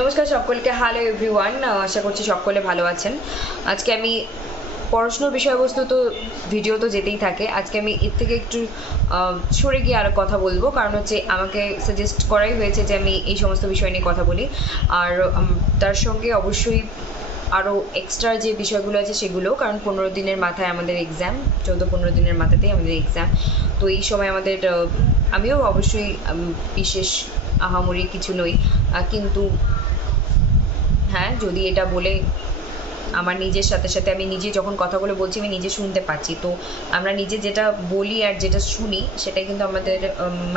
নমস্কার সকলকে hello everyone আশা করছি সকলে ভালো আছেন। আজকে আমি পড়াশোনার বিষয়বস্তু তো ভিডিও তো যেতেই থাকে। আজকে আমি এর থেকে একটু সরে গিয়ে আরও কথা বলব। কারণ হচ্ছে আমাকে সাজেস্ট করাই হয়েছে যে আমি এই সমস্ত বিষয় নিয়ে কথা বলি। আর তার সঙ্গে অবশ্যই আরও এক্সট্রা যে বিষয়গুলো আছে সেগুলো, কারণ পনেরো দিনের মাথায় আমাদের এক্সাম চৌদ্দ পনেরো দিনের মাথাতেই আমাদের এক্সাম তো এই সময় আমাদের আমিও অবশ্যই বিশেষ আহামরি কিছু নই। কিন্তু হ্যাঁ যদি এটা বলে আমার নিজের সাথে সাথে আমি নিজে যখন কথাগুলো বলছি, আমি নিজে শুনতে পাচ্ছি। তো আমরা নিজে যেটা বলি আর যেটা শুনি, সেটাই কিন্তু আমাদের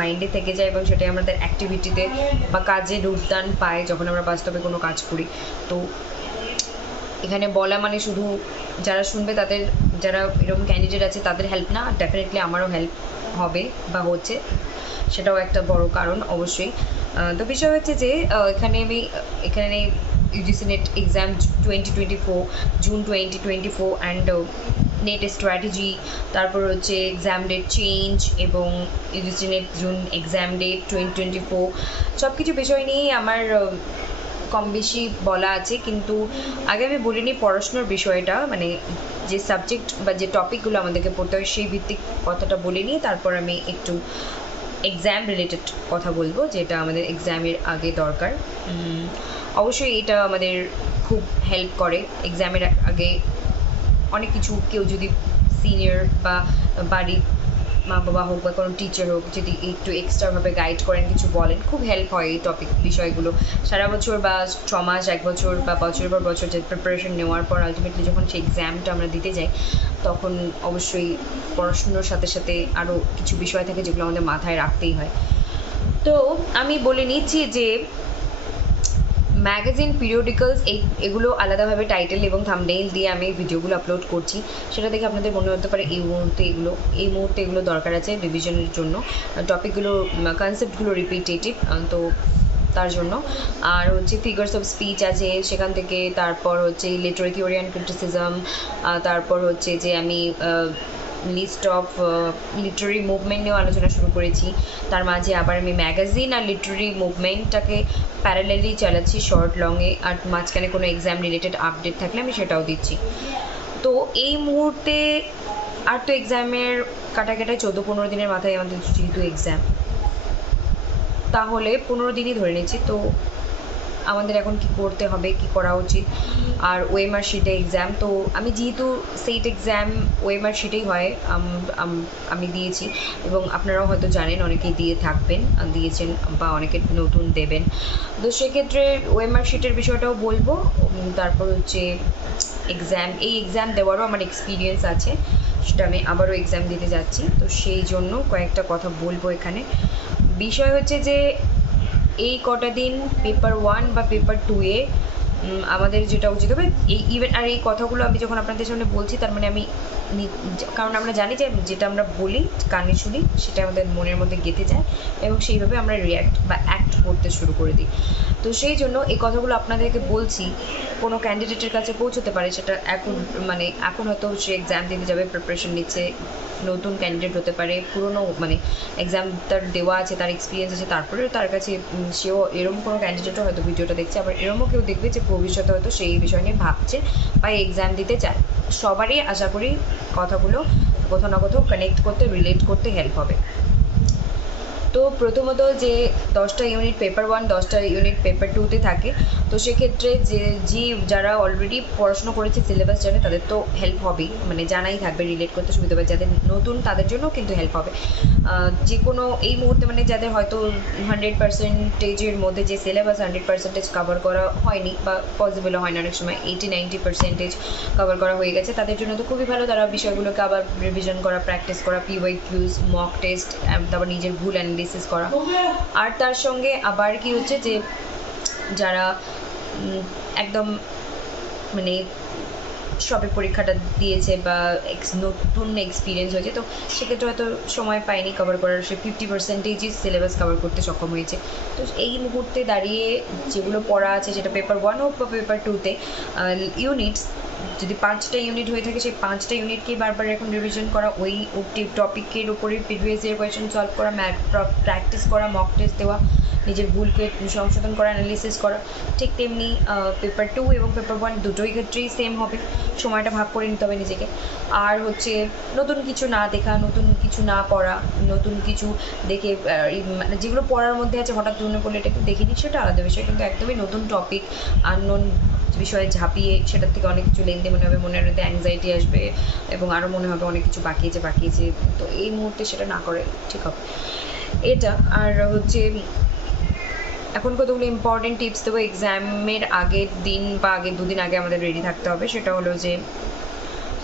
মাইন্ডে থেকে যায় এবং সেটাই আমাদের অ্যাক্টিভিটিতে বা কাজে রূপদান পায় যখন আমরা বাস্তবে কোনো কাজ করি। তো এখানে বলা মানে শুধু যারা শুনবে তাদের, যারা এরকম ক্যান্ডিডেট আছে তাদের হেল্প না ডেফিনেটলি আমারও হেল্প হবে বা হচ্ছে। সেটাও একটা বড় কারণ অবশ্যই। তো বিষয় হচ্ছে যে এখানে আমি, এখানে exam twenty twenty four June twenty twenty four and NET strategy তারপর হচ্ছে এক্সাম ডেট চেঞ্জ এবং UGC NET June exam date twenty twenty four সব কিছু বিষয় নিয়েই আমার কম বেশি বলা আছে, কিন্তু আগে আমি বলিনি পড়াশোনার বিষয়টা মানে যে সাবজেক্ট বা যে টপিকগুলো আমাদেরকে পড়তে হয় সেই ভিত্তিক কথাটা বলে নিয়ে তারপর আমি একটু এক্সাম রিলেটেড কথা বলব, যেটা আমাদের এক্সামের আগে দরকার। অবশ্যই এটা আমাদের খুব হেল্প করে। এক্সামের আগে অনেক কিছু কেউ যদি সিনিয়র বা বাড়ির মা বাবা হোক বা কোনো টিচার হোক যদি একটু এক্সট্রাভাবে গাইড করেন, কিছু বলেন, খুব হেল্প হয় এই টপিক বিষয়গুলো। সারা বছর বা ছ মাস, এক বছর বা বছরের পর বছর যে প্রিপারেশন নেওয়ার পর আলটিমেটলি যখন সেই এক্সামটা আমরা দিতে যাই, তখন অবশ্যই পড়াশুনোর সাথে সাথে আরও কিছু বিষয় থাকে যেগুলো আমাদের মাথায় রাখতেই হয়। তো আমি বলে নিচ্ছি যে ম্যাগাজিন পিরিয়ডিক্যালস এই এগুলো আলাদাভাবে টাইটেল এবং থাম্বনেইল দিয়ে আমি ভিডিওগুলো আপলোড করছি। সেটা দেখে আপনাদের মনে হতে পারে এই মুহূর্তে এগুলো এই মুহূর্তে এগুলো দরকার আছে রিভিশনের জন্য। টপিকগুলো কনসেপ্টগুলো রিপিটেটিভ তো তার জন্য। আর হচ্ছে ফিগার্স অফ স্পিচ আছে, সেখান থেকে তারপর হচ্ছে লিটারি থিওরি অ্যান্ড ক্রিটিসিজম তারপর হচ্ছে যে আমি লিস্ট অফ লিটারি মুভমেন্ট নিয়েও আলোচনা শুরু করেছি। তার মাঝে আবার আমি ম্যাগাজিন আর লিটারি মুভমেন্টটাকে প্যারালেলি চালাচ্ছি শর্ট লংয়ে আর মাঝখানে কোনো এক্সাম রিলেটেড আপডেট থাকলে আমি সেটাও দিচ্ছি। তো এই মুহূর্তে আর তো এক্সামের কাটাকাটায় চোদ্দ, পনেরো দিনের মাথায় আমাদের যেহেতু এক্সাম তাহলে পনেরো দিনই ধরে নিচ্ছি। তো আমাদের এখন কি করতে হবে, কি করা উচিত। আর ওয়েমার শিটে এক্সাম তো আমি যেহেতু সেইট এক্সাম ওয়েমার শিটেই হয়, আম- দিয়েছি। এবং আপনারাও হয়তো জানেন, অনেকেই দিয়ে থাকবেন, দিয়েছেন বা অনেকে নতুন দেবেন। তো সেক্ষেত্রে ওয়েমার শিটের বিষয়টাও বলব। তারপর হচ্ছে এক্সাম এই এক্সাম দেওয়ারও আমার এক্সপিরিয়েন্স আছে। সেটা আমি আবারও এক্সাম দিতে যাচ্ছি। তো সেই জন্য কয়েকটা কথা বলব এখানে। বিষয় হচ্ছে যে এই কটা দিন পেপার ওয়ান বা পেপার টুয়ে আমাদের যেটা উচিত হবে, এই ইভেন আর এই কথাগুলো আমি যখন আপনাদের সামনে বলছি, তার মানে আমি কারণ আমরা জানি যে যেটা আমরা বলি, কানে শুনি, সেটা আমাদের মনের মধ্যে গেঁথে যায় এবং সেইভাবে আমরা রিয়্যাক্ট বা অ্যাক্ট করতে শুরু করে দিই। তো সেই জন্য এই কথাগুলো আপনাদেরকে বলছি, কোনো ক্যান্ডিডেটের কাছে পৌঁছতে পারে, সেটা এখন মানে এখন হয়তো সে এক্সাম দিতে যাবে প্রিপারেশন নিচ্ছে নতুন ক্যান্ডিডেট হতে পারে, পুরনো মানে এক্সাম তার দেওয়া আছে, তার এক্সপিরিয়েন্স আছে, তারপরে তার কাছে সেও এরকম কোনো ক্যান্ডিডেটও হয়তো ভিডিওটা দেখছে, আবার এরমও কেউ দেখবে যে ভবিষ্যতে হয়তো সেই বিষয় নিয়ে ভাবছে বা এক্সাম দিতে চায়। সবারই আশা করি কথাগুলো কোথাও না কোথাও কানেক্ট করতে রিলেট করতে হেল্প হবে। তো প্রথমত যে দশটা ইউনিট পেপার ওয়ান দশটা ইউনিট পেপার টুতে থাকে, তো সেক্ষেত্রে যে যে যারা অলরেডি পড়াশুনো করেছে সিলেবাস জানে, তাদের তো হেল্প হবেই। মানে জানাই থাকবে রিলেট করতে সুবিধা হবে। যাদের নতুন, তাদের জন্য কিন্তু হেল্প হবে। যে কোনো, এই মুহূর্তে মানে যাদের হয়তো হান্ড্রেড পার্সেন্টেজের মধ্যে যে সিলেবাস হান্ড্রেড পার্সেন্টেজ কভার করা হয়নি, বা পসিবলও হয় না অনেক সময় এইটি নাইনটি পার্সেন্টেজ কভার করা হয়ে গেছে, তাদের জন্য তো খুবই ভালো। তারা বিষয়গুলোকে আবার রিভিশন করা প্র্যাকটিস করা পিওয়াই কিউজ মক টেস্ট তারপর নিজের ভুল অ্যানালিসিস করা। আর তার সঙ্গে আবার কি হচ্ছে যে, যারা একদম মানে সবে পরীক্ষাটা দিয়েছে বা নতুন এক্সপিরিয়েন্স হয়েছে, তো সেক্ষেত্রে হয়তো সময় পায়নি কভার করার। সে ফিফটি পার্সেন্টেজই সিলেবাস কভার করতে সক্ষম হয়েছে। তো এই মুহূর্তে দাঁড়িয়ে যেগুলো পড়া আছে সেটা পেপার ওয়ান হোক বা পেপার টুতে ইউনিটস যদি পাঁচটা ইউনিট হয়ে থাকে, সেই পাঁচটা ইউনিটকেই বারবার এখন রিভিশন করা, ওই টপিকের উপরে প্রিভিয়াস ইয়ার কোয়েশন সলভ করা ম্যাথ প্র্যাকটিস করা মক টেস্ট দেওয়া, নিজের ভুলকে সংশোধন করা অ্যানালিসিস করা, ঠিক তেমনি পেপার টু এবং পেপার ওয়ান দুটোই ক্ষেত্রেই সেম হবে। সময়টা ভাগ করে নিতে হবে নিজেকে। আর হচ্ছে নতুন কিছু না দেখা, নতুন কিছু না পড়া, নতুন কিছু দেখে মানে যেগুলো পড়ার মধ্যে আছে, হঠাৎ মনে পড়লে এটা একটু দেখে নিই সেটা আলাদা বিষয়, কিন্তু একদমই নতুন টপিক আননোন বিষয়ে ঝাঁপিয়ে সেটার থেকে অনেক কিছু লেনদেন মনে হবে, মনের মধ্যে অ্যাংজাইটি আসবে এবং আরও মনে হবে অনেক কিছু বাকি আছে বাকি আছে তো এই মুহূর্তে সেটা না করে ঠিক হবে। এটা আর হচ্ছে এখন কতগুলো ইম্পর্টেন্ট টিপস দেবো এক্সামের আগের দিন বা আগের দুদিন আগে আমাদের রেডি থাকতে হবে। সেটা হলো যে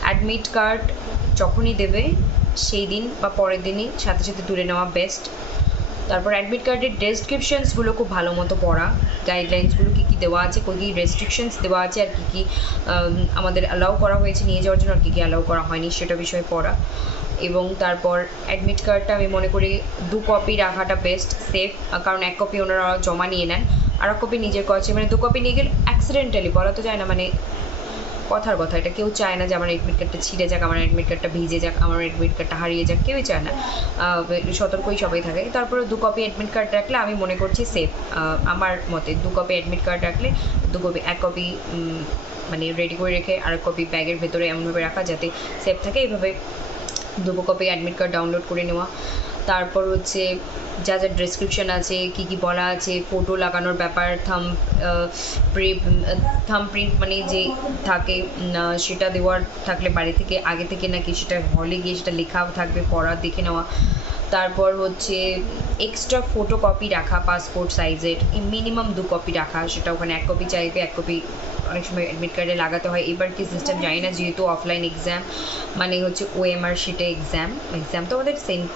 অ্যাডমিট কার্ড যখনই দেবে, সেই দিন বা পরের দিনই সাথে সাথে তুলে নেওয়া বেস্ট তারপর অ্যাডমিট কার্ডের ডেসক্রিপশনসগুলো খুব ভালো মতো পড়া। গাইডলাইন্সগুলো কী কী দেওয়া আছে কী কী রেস্ট্রিকশনস দেওয়া আছে আর কী কী আমাদের অ্যালাউ করা হয়েছে নিয়ে যাওয়ার জন্য আর কী কী অ্যালাউ করা হয়নি সেটা বিষয়ে পড়া। এবং তারপর অ্যাডমিট কার্ডটা আমি মনে করি দু কপি রাখাটা বেস্ট সেফ কারণ এক কপি ওনারা জমা নিয়ে নেন, আর এক কপি নিজের কাছে মানে দু কপি নিয়ে গেলে অ্যাক্সিডেন্টালি বলা তো যায় না মানে কথার কথা। এটা কেউ চায় না যে আমার অ্যাডমিট কার্ডটা ছিঁড়ে যাক, আমার অ্যাডমিট কার্ডটা ভিজে যাক, আমার অ্যাডমিট কার্ডটা হারিয়ে যাক, কেউই চায় না। সতর্কই সবাই থাকে। তারপরে দু কপি অ্যাডমিট কার্ড রাখলে আমি মনে করছি সেফ আমার মতে দু কপি অ্যাডমিট কার্ড রাখলে দু কপি এক কপি মানে রেডি করে রেখে আর কপি ব্যাগের ভেতরে এমনভাবে রাখা যাতে সেফ থাকে। এইভাবে দুটো কপি অ্যাডমিট কার্ড ডাউনলোড করে নেওয়া। তারপর হচ্ছে যা যা ডেসক্রিপশন আছে, কি কি বলা আছে ফটো লাগানোর ব্যাপার থাম থাম প্রিন্ট মানে যে থাকে সেটা দেওয়ার থাকলে বাড়ি থেকে, আগে থেকে নাকি সেটা হলে গিয়ে সেটা লেখা থাকবে, পড়া, দেখে নেওয়া। তারপর হচ্ছে এক্সট্রা ফটো কপি রাখা পাসপোর্ট সাইজের মিনিমাম দু কপি রাখা, সেটা ওখানে এক কপি চাইবে, এক কপি অনেক সময় অ্যাডমিট কার্ডে লাগাতে হয়। এবার কি সিস্টেম জানি না, যেহেতু অফলাইন এক্সাম মানে হচ্ছে ওএমআর শিটে এক্সাম এক্সাম তো আমাদের সেন্ট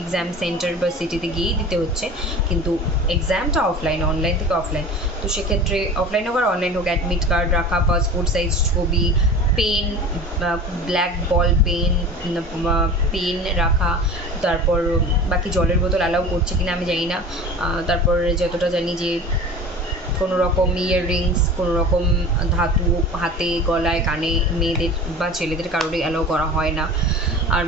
এক্সাম সেন্টার বা সিটিতে গিয়েই দিতে হচ্ছে। কিন্তু এক্সামটা অফলাইন অনলাইন থেকে অফলাইন তো সেক্ষেত্রে অফলাইন হোক আর অনলাইন হোক অ্যাডমিট কার্ড রাখা পাসপোর্ট সাইজ ছবি pen black ball pen pen রাখা, তারপর বাকি জলের বোতল অ্যালাউ করছে কিনা আমি জানি না। তারপর যতটা জানি যে কোনো রকম ইয়াররিংস কোনো রকম ধাতু, হাতে, গলায়, কানে মেয়েদের বা ছেলেদের কারোরই অ্যালাউ করা হয় না। আর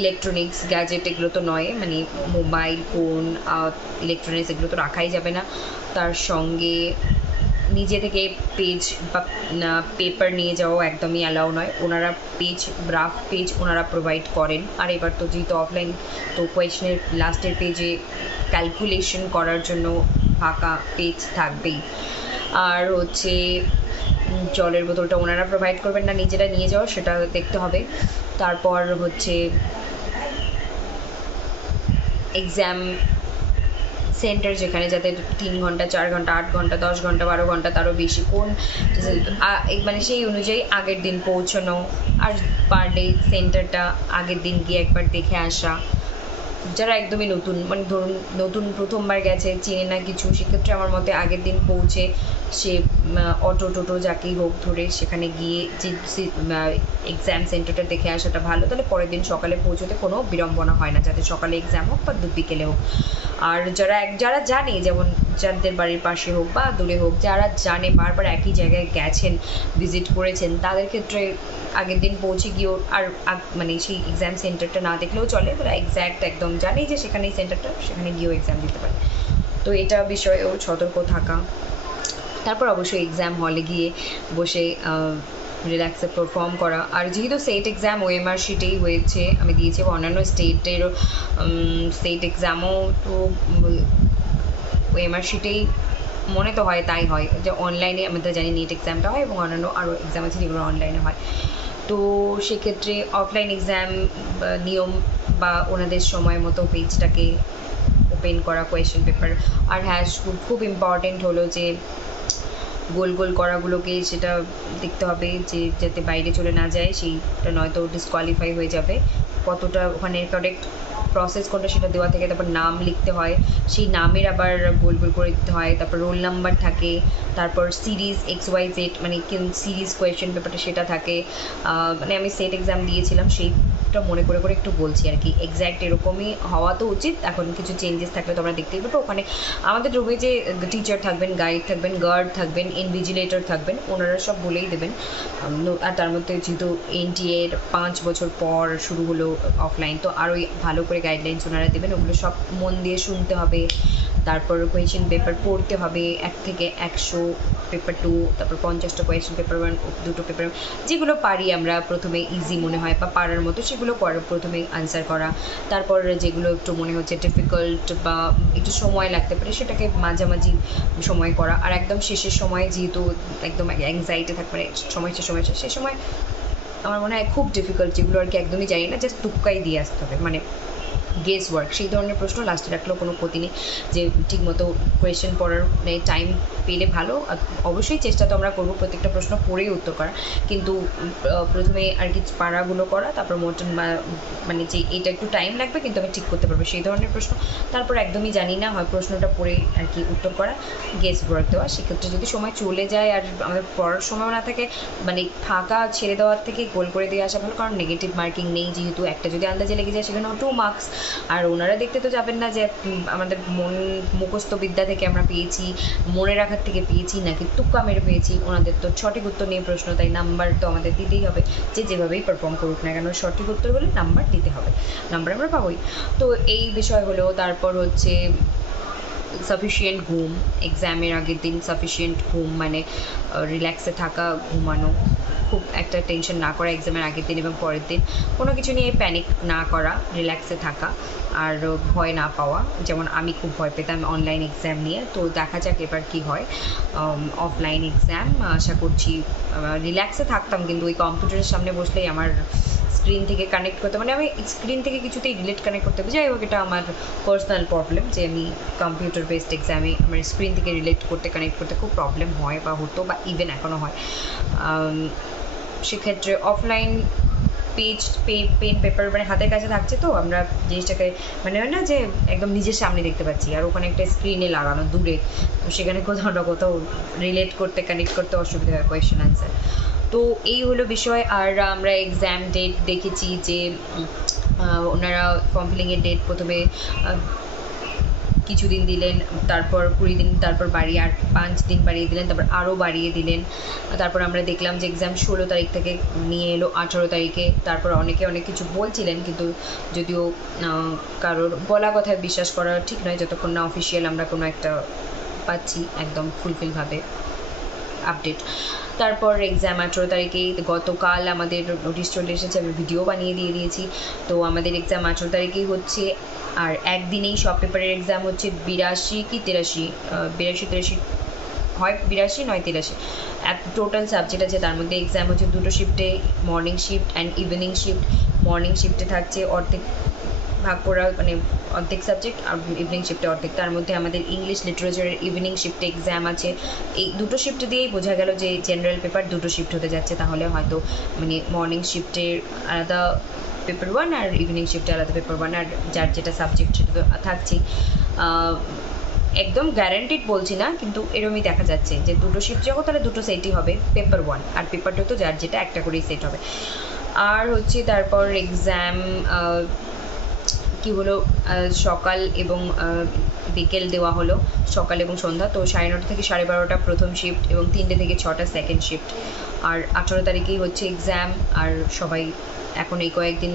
ইলেকট্রনিক্স গ্যাজেট এগুলো তো নয় মানে মোবাইল ফোন ইলেকট্রনিক্স এগুলো তো রাখাই যাবে না। তার সঙ্গে নিজে থেকে পেজ বা পেপার নিয়ে যাওয়া একদমই অ্যালাউ নয়। ওনারা পেজ রাফ পেজ ওনারা প্রোভাইড করেন। আর এবার তো যেহেতু অফলাইন তো কোয়েশনের লাস্টের পেজে ক্যালকুলেশন করার জন্য ফাঁকা পেজ থাকবেই। আর হচ্ছে জলের বোতলটা ওনারা প্রোভাইড করবেন না, নিজেরা নিয়ে যাওয়া, সেটা দেখতে হবে। তারপর হচ্ছে এক্সাম সেন্টার যেখানে যাতে তিন ঘণ্টা, চার ঘণ্টা, আট ঘণ্টা, দশ ঘণ্টা, বারো ঘণ্টা, তারও বেশি কোন মানে সেই অনুযায়ী আগের দিন পৌঁছানো, আর পার ডে সেন্টারটা আগের দিন গিয়ে একবার দেখে আসা। যারা একদমই নতুন মানে ধরুন, নতুন প্রথমবার গেছে, চেনে না কিছু, সেক্ষেত্রে আমার মতে আগের দিন পৌঁছে সে অটো টোটো যাকেই হোক ধরে সেখানে গিয়ে যে এক্সাম সেন্টারটা দেখে আসাটা ভালো। তাহলে পরের দিন সকালে পৌঁছতে কোনো বিড়ম্বনা হয় না, যাতে সকালে এক্সাম হোক বা বিকেলে হোক। আর যারা এক, যারা জানে, যেমন যাদের বাড়ির পাশে হোক বা দূরে হোক, যারা জানে, বারবার একই জায়গায় গেছেন ভিজিট করেছেন, তাদের ক্ষেত্রে আগের দিন পৌঁছে গিয়েও আর মানে সেই এক্সাম সেন্টারটা না দেখলেও চলে। তারা এক্স্যাক্ট একদম জানেই যে সেখানেই সেন্টারটা সেখানে গিয়েও এক্সাম দিতে পারে। তো এটা বিষয়েও সতর্ক থাকা। তারপর অবশ্যই এক্সাম হলে গিয়ে বসে রিল্যাক্সে পারফর্ম করা। আর যেহেতু সেট এক্সাম ওএমআর শিটেই হয়েছে, আমি দিয়েছি অন্যান্য স্টেটেরও সেট এক্সামও তো ওএমআর শিটেই মনে তো হয় তাই হয়। যে অনলাইনে আমি তো জানি নেট এক্সামটা হয়, এবং অন্যান্য আরও এক্সাম আছে যেগুলো অনলাইনে হয়। তো সেক্ষেত্রে অফলাইন এক্সাম নিয়ম, বা ওনাদের সময় মতো পেজটাকে ওপেন করা কোয়েশ্চেন পেপার আর হ্যাঁ খুব ইম্পর্টেন্ট হলো যে গোল গোল করাগুলোকে সেটা দেখতে হবে যে যাতে বাইরে চলে না যায়, সেইটা নয়তো ডিসকোয়ালিফাই হয়ে যাবে। কতটা ওখানে কারেক্ট প্রসেস কোনটা সেটা দেওয়া থাকে তারপর নাম লিখতে হয়, সেই নামের আবার গোল গোল করে দিতে হয়, তারপর রোল নাম্বার থাকে, তারপর সিরিজ এক্স ওয়াই জেড মানে সিরিজ কোয়েশ্চেন পেপারটা সেটা থাকে। মানে আমি সেট এক্সাম দিয়েছিলাম, সেই স্ক্রিপ্টটা মনে করে করে একটু বলছি আর কি। এক্স্যাক্ট এরকমই হওয়া তো উচিত। এখন কিছু চেঞ্জেস থাকলে তোমরা দেখতেই পাবে। ওখানে আমাদের রুমে যে টিচার থাকবেন গাইড থাকবেন গার্ড থাকবেন ইনভিজিলেটর থাকবেন, ওনারা সব বলেই দেবেন। আর তার মধ্যে যেহেতু এনটিএ এর পাঁচ বছর পর শুরু হলো অফলাইন তো আরোই ভালো করে গাইডলাইন্স ওনারা দেবেন। ওগুলো সব মন দিয়ে শুনতে হবে। তারপর কোয়েশ্চেন পেপার পড়তে হবে। এক থেকে একশো পেপার টু তারপর পঞ্চাশটা কোয়েশ্চেন পেপার ওয়ান দুটো পেপার যেগুলো পারি আমরা প্রথমে ইজি মনে হয় বা পারার মতো, সেগুলো করা প্রথমে আনসার করা। তারপর যেগুলো একটু মনে হচ্ছে ডিফিকাল্ট বা একটু সময় লাগতে পারে, সেটাকে মাঝামাঝি সময় করা। আর একদম শেষের সময় যেহেতু একদম অ্যাংজাইটি থাকতে পারে, সময় শেষ সময় শেষ সময় আমার মনে হয় খুব ডিফিকাল্ট যেগুলো আর কি একদমই জানি না জাস্ট টুপকাই দিয়ে আসতে হবে। মানে গেস ওয়ার্ক সেই ধরনের প্রশ্ন লাস্টে রাখলেও কোনো ক্ষতি নেই। যে ঠিকমতো কোয়েশ্চেন পড়ার মানে টাইম পেলে ভালো। অবশ্যই চেষ্টা তো আমরা করব প্রত্যেকটা প্রশ্ন পড়েই উত্তর করা কিন্তু প্রথমে আর কি পাড়াগুলো করা, তারপর মোটন মানে যে এটা একটু টাইম লাগবে, কিন্তু আমি ঠিক করতে পারব। সেই ধরনের প্রশ্ন। তারপর একদমই জানি না, হয় প্রশ্নটা পড়ে আর কি উত্তর করা গেস ওয়ার্ক দেওয়া। সেক্ষেত্রে যদি সময় চলে যায় আর আমাদের পড়ার সময় না থাকে মানে ফাঁকা ছেড়ে দেওয়ার থেকে গোল করে দিয়ে আসা ভালো। কারণ নেগেটিভ মার্কিং নেই যেহেতু। একটা যদি আন্দাজে লেগে যায়, সেখানেও টু মার্কস আর ওনারা দেখতে তো যাবেন না যে আমাদের মন, মুখস্থ বিদ্যা থেকে আমরা পেয়েছি, মনে রাখার থেকে পেয়েছি, নাকি তুক্কা মেরে পেয়েছি, ওনাদের তো সঠিক উত্তর নিয়ে প্রশ্ন, তাই নাম্বার তো আমাদের দিতেই হবে। যে যেভাবেই পারফর্ম করুক না কেন, সঠিক উত্তর হলে নাম্বার দিতে হবে। নাম্বার আমরা পাবোই। তো এই বিষয় হলো, তারপর হচ্ছে সাফিসিয়েন্ট ঘুম এক্সামের আগের দিন সাফিসিয়েন্ট ঘুম মানে রিল্যাক্সে থাকা, ঘুমানো। খুব একটা টেনশন না করা এক্সামের আগের দিন এবং পরের দিন। কোনো কিছু নিয়ে প্যানিক না করা রিল্যাক্সে থাকা, আর ভয় না পাওয়া। যেমন আমি খুব ভয় পেতাম অনলাইন এক্সাম নিয়ে। তো দেখা যাক এবার কি হয়। অফলাইন এক্সাম আশা করছি রিল্যাক্সে থাকতাম, কিন্তু ওই কম্পিউটারের সামনে বসলেই আমার স্ক্রিন থেকে কানেক্ট করতে মানে আমি স্ক্রিন থেকে কিছুতেই রিলেট কানেক্ট করতে যাই হোক, এটা আমার পার্সোনাল প্রবলেম যে আমি কম্পিউটার বেসড এক্সামে আমার স্ক্রিন থেকে রিলেট করতে কানেক্ট করতে খুব প্রবলেম হয় বা হতো বা ইভেন এখনও হয়। সেক্ষেত্রে অফলাইন পেজ পেন পেপার মানে হাতের কাছে থাকছে তো, আমরা জিনিসটাকে মানে হয় না যে একদম নিজের সামনে দেখতে পাচ্ছি, আর ওখানে একটা স্ক্রিনে লাগানো দূরে, তো সেখানে কোথাও না কোথাও রিলেট করতে কানেক্ট করতে অসুবিধা হয় কোয়েশ্চেন আনসার তো এই হলো বিষয়, আর আমরা এক্সাম ডেট দেখেছি যে ওনারা ফর্ম ফিলিংয়ের ডেট প্রথমে কিছুদিন দিলেন, তারপর কুড়ি দিন, তারপর বাড়িয়ে আর পাঁচ দিন বাড়িয়ে দিলেন, তারপর আরও বাড়িয়ে দিলেন। তারপর আমরা দেখলাম যে এক্সাম ষোলো তারিখ থেকে নিয়ে এলো, আঠেরো তারিখে। তারপর অনেকে অনেক কিছু বলছিলেন, কিন্তু যদিও কারোর বলা কথায় বিশ্বাস করা ঠিক নয়, যতক্ষণ না অফিসিয়াল আমরা কোনো একটা পাচ্ছি একদম ফুলফিলভাবে আপডেট তারপর এক্সাম আঠেরো তারিখে, গতকাল আমাদের নোটিশ চলে এসেছে, আমি ভিডিও বানিয়ে দিয়ে দিয়েছি। তো আমাদের এক্সাম আঠেরো তারিখেই হচ্ছে। আর একদিনেই সব পেপারের এক্সাম হচ্ছে বিরাশি কি তিরাশি? বিরাশি, তিরাশি, হয় বিরাশি নয় তিরাশি। এক টোটাল সাবজেক্ট আছে, তার মধ্যে এক্সাম হচ্ছে দুটো শিফটে morning shift and evening shift morning শিফটে থাকছে অর্ধেক ভাগ করা মানে অর্ধেক সাবজেক্ট আর ইভিনিং শিফটে অর্ধেক। তার মধ্যে আমাদের ইংলিশ লিটারেচারের ইভিনিং শিফটে এক্সাম আছে। এই দুটো শিফট দিয়েই বোঝা গেল যে জেনারেল পেপার দুটো শিফট হতে যাচ্ছে। তাহলে হয়তো মানে মর্নিং শিফটের আলাদা পেপার ওয়ান আর ইভিনিং শিফটে আলাদা পেপার ওয়ান আর যার যেটা সাবজেক্ট সেটা থাকছেই। একদম গ্যারান্টিড বলছি না, কিন্তু এরমই দেখা যাচ্ছে যে দুটো শিফট যখন তাহলে দুটো সেটই হবে পেপার ওয়ান আর পেপার টু তো যার যেটা, একটা করেই সেট হবে। আর হচ্ছে তারপর এক্সাম কি হলো সকাল এবং বিকেল দেওয়া হলো, সকাল এবং সন্ধ্যা। তো সাড়ে নটা থেকে সাড়ে বারোটা প্রথম শিফট এবং তিনটে থেকে ছটা সেকেন্ড শিফট আর আঠেরো তারিখেই হচ্ছে এক্সাম আর সবাই এখন এই কয়েকদিন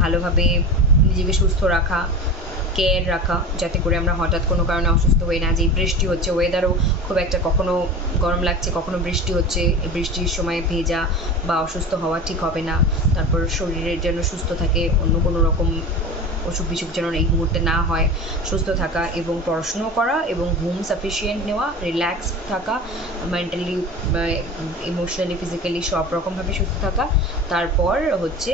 ভালোভাবে নিজেকে সুস্থ রাখা কেয়ার রাখা, যাতে করে আমরা হঠাৎ কোনো কারণে অসুস্থ হই না যে বৃষ্টি হচ্ছে ওয়েদারও খুব একটা কখনো গরম লাগছে, কখনো বৃষ্টি হচ্ছে বৃষ্টির সময় ভেজা বা অসুস্থ হওয়া ঠিক হবে না। তারপর শরীরের যেন সুস্থ থাকে, অন্য কোনো রকম অসুখ বিসুখ যেন এই মুহূর্তে না হয়। সুস্থ থাকা এবং পড়াশুনো করা এবং ঘুম সাফিসিয়েন্ট নেওয়া রিল্যাক্স থাকা মেন্টালি ইমোশনালি ফিজিক্যালি সব রকমভাবে সুস্থ থাকা। তারপর হচ্ছে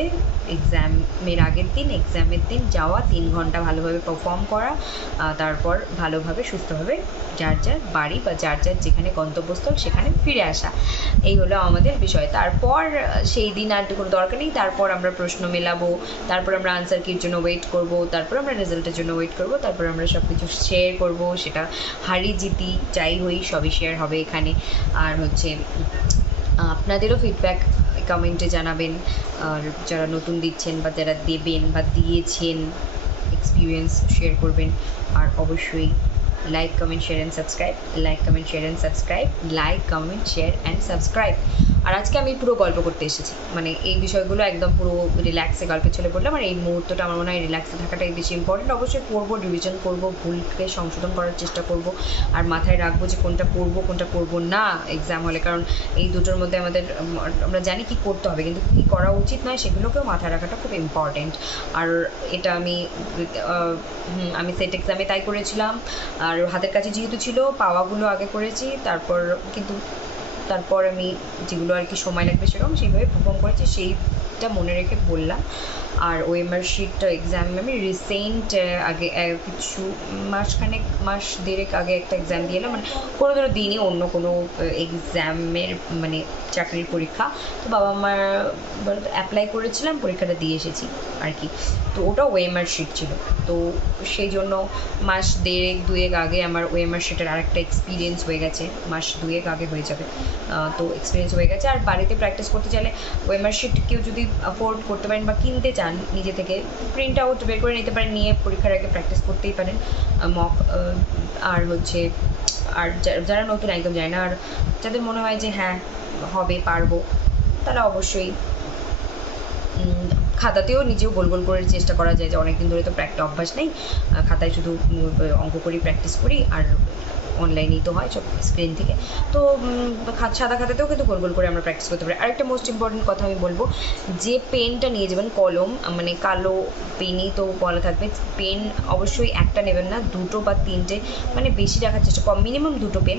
এক্সামের আগের দিন এক্সামের দিন যাওয়া, তিন ঘণ্টা ভালোভাবে পারফর্ম করা তারপর ভালোভাবে সুস্থভাবে যার যার বাড়ি বা যার যার যেখানে গন্তব্যস্থল সেখানে ফিরে আসা। এই হলো আমাদের বিষয়। তারপর সেই দিন আর কোনো দরকার নেই। তারপর আমরা প্রশ্ন মেলাবো, তারপর আমরা আনসার কির জন্য ওয়েট করব। তারপর আমরা রেজাল্টের জন্য ওয়েট করব, তারপর আমরা সব কিছু শেয়ার করব, সেটা হারি জিতি, যাই হই, সবই শেয়ার হবে এখানে। আর হচ্ছে, আপনাদেরও ফিডব্যাক কমেন্টে জানাবেন। আর যারা নতুন দিচ্ছেন বা যারা দেবেন বা দিয়েছেন এক্সপিরিয়েন্স শেয়ার করবেন। আর অবশ্যই like comment share and subscribe like comment share and subscribe like comment share and subscribe আর আজকে আমি পুরো গল্প করতে এসেছি। মানে এই বিষয়গুলো একদম পুরো রিল্যাক্সে গল্পে চলে পড়লাম। আর এই মুহূর্তটা আমার মনে হয় রিল্যাক্সে থাকাটাই বেশি ইম্পর্টেন্ট অবশ্যই পড়ব রিভিশন করব, ভুলকে সংশোধন করার চেষ্টা করব। আর মাথায় রাখব যে কোনটা পড়ব কোনটা পড়ব না এক্সাম হলে। কারণ এই দুটোর মধ্যে আমাদের, আমরা জানি কি করতে হবে। কিন্তু কী করা উচিত নয় সেগুলোকেও মাথায় রাখাটা খুব ইম্পর্টেন্ট আর এটা আমি আমি সেট এক্সামে তাই করেছিলাম। আর হাতের কাছে যেহেতু ছিল, পাওয়াগুলো আগে করেছি। তারপর কিন্তু তারপর আমি যেগুলো আর কি সময় লাগবে সেরকম সেইভাবে পারফর্ম করেছি, সেইটা মনে রেখে বললাম। আর ওএমআর শিট এক্সাম আমি রিসেন্ট আগে কিছু মাসখানেক, মাস দেড়েক আগে একটা এক্সাম দিয়ে মানে কোনো ধরো দিনই অন্য কোনো এক্সামের মানে চাকরির পরীক্ষা। তো বাবা মার অ্যাপ্লাই করেছিলাম, পরীক্ষাটা দিয়ে এসেছি। আর কি। তো ওটা ওএমআর শিট ছিল। তো সেই জন্য মাস দেড়েক, দুয়েক আগে আমার ওএমআর শিটের আরেকটা এক্সপিরিয়েন্স হয়ে গেছে। মাস দুয়েক আগে হয়ে যাবে। তো এক্সপিরিয়েন্স হয়ে গেছে। আর বাড়িতে প্র্যাকটিস করতে চাইলে ওএমআর শিট কেউ যদি অ্যাফোর্ড করতে পারেন বা কিনতে চান নিজে থেকে প্রিন্ট আউট বের করে নিতে পারেন, নিয়ে পরীক্ষার আগে প্র্যাকটিস করতেই পারেন। মক আর হচ্ছে, আর যারা নতুন একদম যায় না, আর যাদের মনে হয় যে হ্যাঁ হবে, পারব, তারা অবশ্যই খাতাতেও নিজেও গোল গোল করে চেষ্টা করা যায় যে অনেকদিন ধরে তো প্র্যাকটিস অভ্যাস নেই। খাতায় শুধু অঙ্ক করি প্র্যাকটিস করি, আর অনলাইনেই তো হয়, সব স্ক্রিন থেকে। তো খাত সাদা খাতাতেও কিন্তু গোল গোল করে আমরা প্র্যাকটিস করতে পারি। আরেকটা মোস্ট ইম্পর্টেন্ট কথা আমি বলব, যে পেনটা নিয়ে যাবেন, কলম মানে কালো পেনই তো বলা থাকবে। পেন অবশ্যই একটা নেবেন না, দুটো বা তিনটে মানে বেশি রাখার চেষ্টা কম মিনিমাম দুটো পেন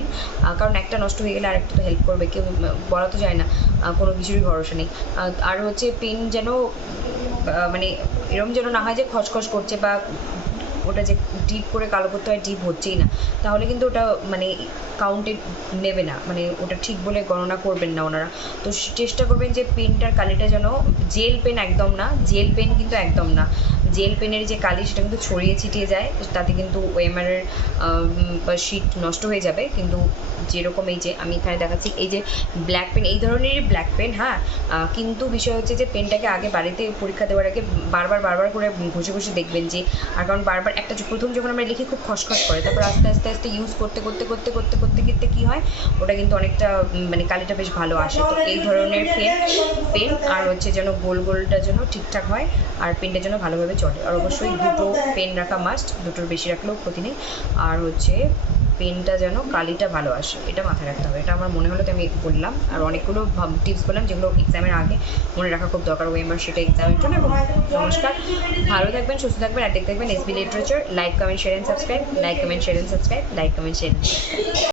কারণ একটা নষ্ট হয়ে গেলে আরেকটা তো হেল্প করবে, কেউ বলা তো যায় না কোনো কিছুরই ভরসা নেই। আর হচ্ছে পেন যেন মানে এরকম যেন না হয় যে খসখস করছে বা ওটা যে ডিপ করে কালো করতে হয় ডিপ হচ্ছেই না। তাহলে কিন্তু ওটা মানে কাউন্টে নেবে না। মানে ওটা ঠিক বলে গণনা করবেন না ওনারা। তো চেষ্টা করবেন যে পেনটার কালিটা যেন জেল পেন একদম না জেল পেন কিন্তু একদম না। জেল পেনের যে কালি সেটা কিন্তু ছড়িয়ে ছিটিয়ে যায় তাতে কিন্তু ওয়েমারের শিট নষ্ট হয়ে যাবে। কিন্তু যেরকম এই যে আমি এখানে দেখাচ্ছি, এই যে ব্ল্যাক পেন এই ধরনেরই ব্ল্যাক পেন হ্যাঁ কিন্তু বিষয় হচ্ছে যে পেনটাকে আগে বাড়িতে পরীক্ষা দেওয়ার আগে বারবার বারবার করে ঘষে ঘষে দেখবেন যে, আর কারণ বারবার একটা প্রথম যখন আমরা লিখি খুব খসখস করে, তারপর আস্তে আস্তে আস্তে ইউজ করতে করতে করতে করতে করতে করতে কী হয়, ওটা কিন্তু অনেকটা মানে কালিটা বেশ ভালো আসে। তো এই ধরনের পেন পেন আর হচ্ছে যেন গোল, গোলটা যেন ঠিকঠাক হয়, আর পেনটা যেন ভালোভাবে চলে। আর অবশ্যই দুটো পেন রাখা মাস্ট দুটোর বেশি রাখলেও ক্ষতি নেই। আর হচ্ছে পেনটা যেন কালিটা ভালো আসে, এটা মাথায় রাখতে হবে। এটা আমার মনে হলো তো আমি বললাম। আর অনেকগুলো টিপস বললাম যেগুলো এক্সামের আগে মনে রাখা খুব দরকার। ওএমআর সেটা এক্সামের জন্য এবং নমস্কার। ভালো থাকবেন, সুস্থ থাকবেন আর দেখতে থাকবেন SB literature like comment share and subscribe like comment share and subscribe like comment share